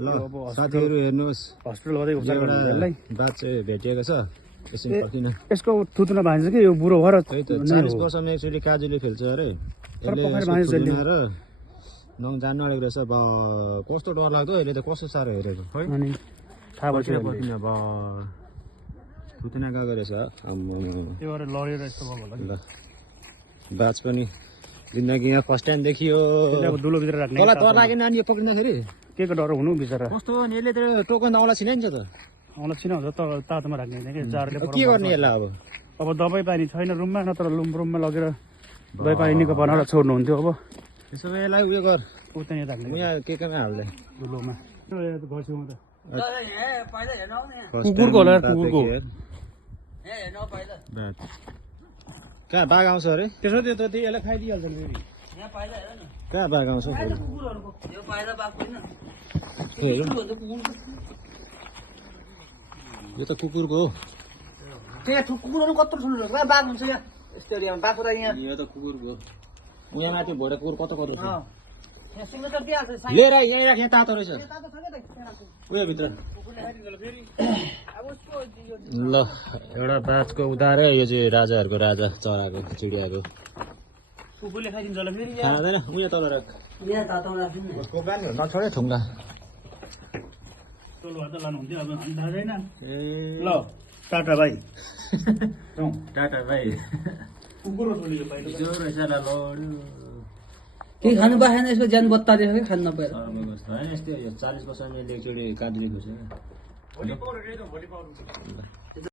ल साथीहरु हेर्नुस् हस्पिटल गर्दै उपचार गर्नु यसलाई बात चाहिँ भेटिएको छ एकछिन पर्खिन यसको थुत्न भान्छ कि यो बुढो भएर त्यही त 40 वर्षमा एकचोटी काजुले फेल्छ अरे पोखरी भाँच्यो जहिले र नङ जान्नु अडेको रहेछ कस्तो डर लाग्दो अहिले त कस्तो साह्रो हेरेको है अनि थाहा भयो पर्खिन थुत्न गएको रहेछ त्यो भएर लडेर यस्तो भयो होला ल बाज पनि जिन्दगीमा फर्स्ट टाइम देखियो अब दुलो भित्र राख्ने तँलाई डर लागेन अनि यो पक्रिँदाखेरि के को डर हुनु बिचरा कस्तो हो नि यसले त टोकन औँला छिनाइन्छ त आउन छिन हुन्छ त तातोमा राख्ने होइन कि जारले के गर्ने यसलाई अब दबाई पानी छैन रुममा नत्र रुममा लगेर दबाई पानी निको बनाएर छोड्नुहुन्थ्यो अब त्यसो भए यसलाई उयो गर उता यहाँ राख्ने यहाँ केमा हाल्दै दुलोमा गर्छौँ त कुकुरको होला कुकुरको कहाँ बाघ आउँछ अरे त्यसो त्यो त यसलाई खाइदिइहाल्छ नि फेरि कहाँ बाघ आउँछ यो त कुकुरको हो त्यहाँ कुकुरहरू कत्रो ठुलो रहेछ बाघ हुन्छ यहाँ यस्तो एरियामा बाघ त यहाँ यो त कुकुरको यहाँ माथि भोरे कुकुर कतो कतो छ यहाँ सिग्नेचर दिइहाल्छ लिएर यहीँ राख यहाँ तातो रहेछ उयो भित्र ल एउटा बाजको उधारै यो चाहिँ राजाहरूको राजा चराको चिडियाको कुकुरले खाइदिन्छ होला फेरि खाँदैन उयो तल राख यहाँ तातोमा राख्नु नि नछोडे ठुङ्गा टोल भएर त लानुहुन्थ्यो अब हामी थाहा छैन ए ल टाटा भाइ टाटा भाइ कुकुर ठुलो पाइलो जो रहेछ ल लड्यो केही खानु पाएन यसको ज्यान बत्ता दिएको खानु नपाएर होइन यस्तै 40 वर्षमा एकचोटि काट्दै खोज्छ भोलि पाउनु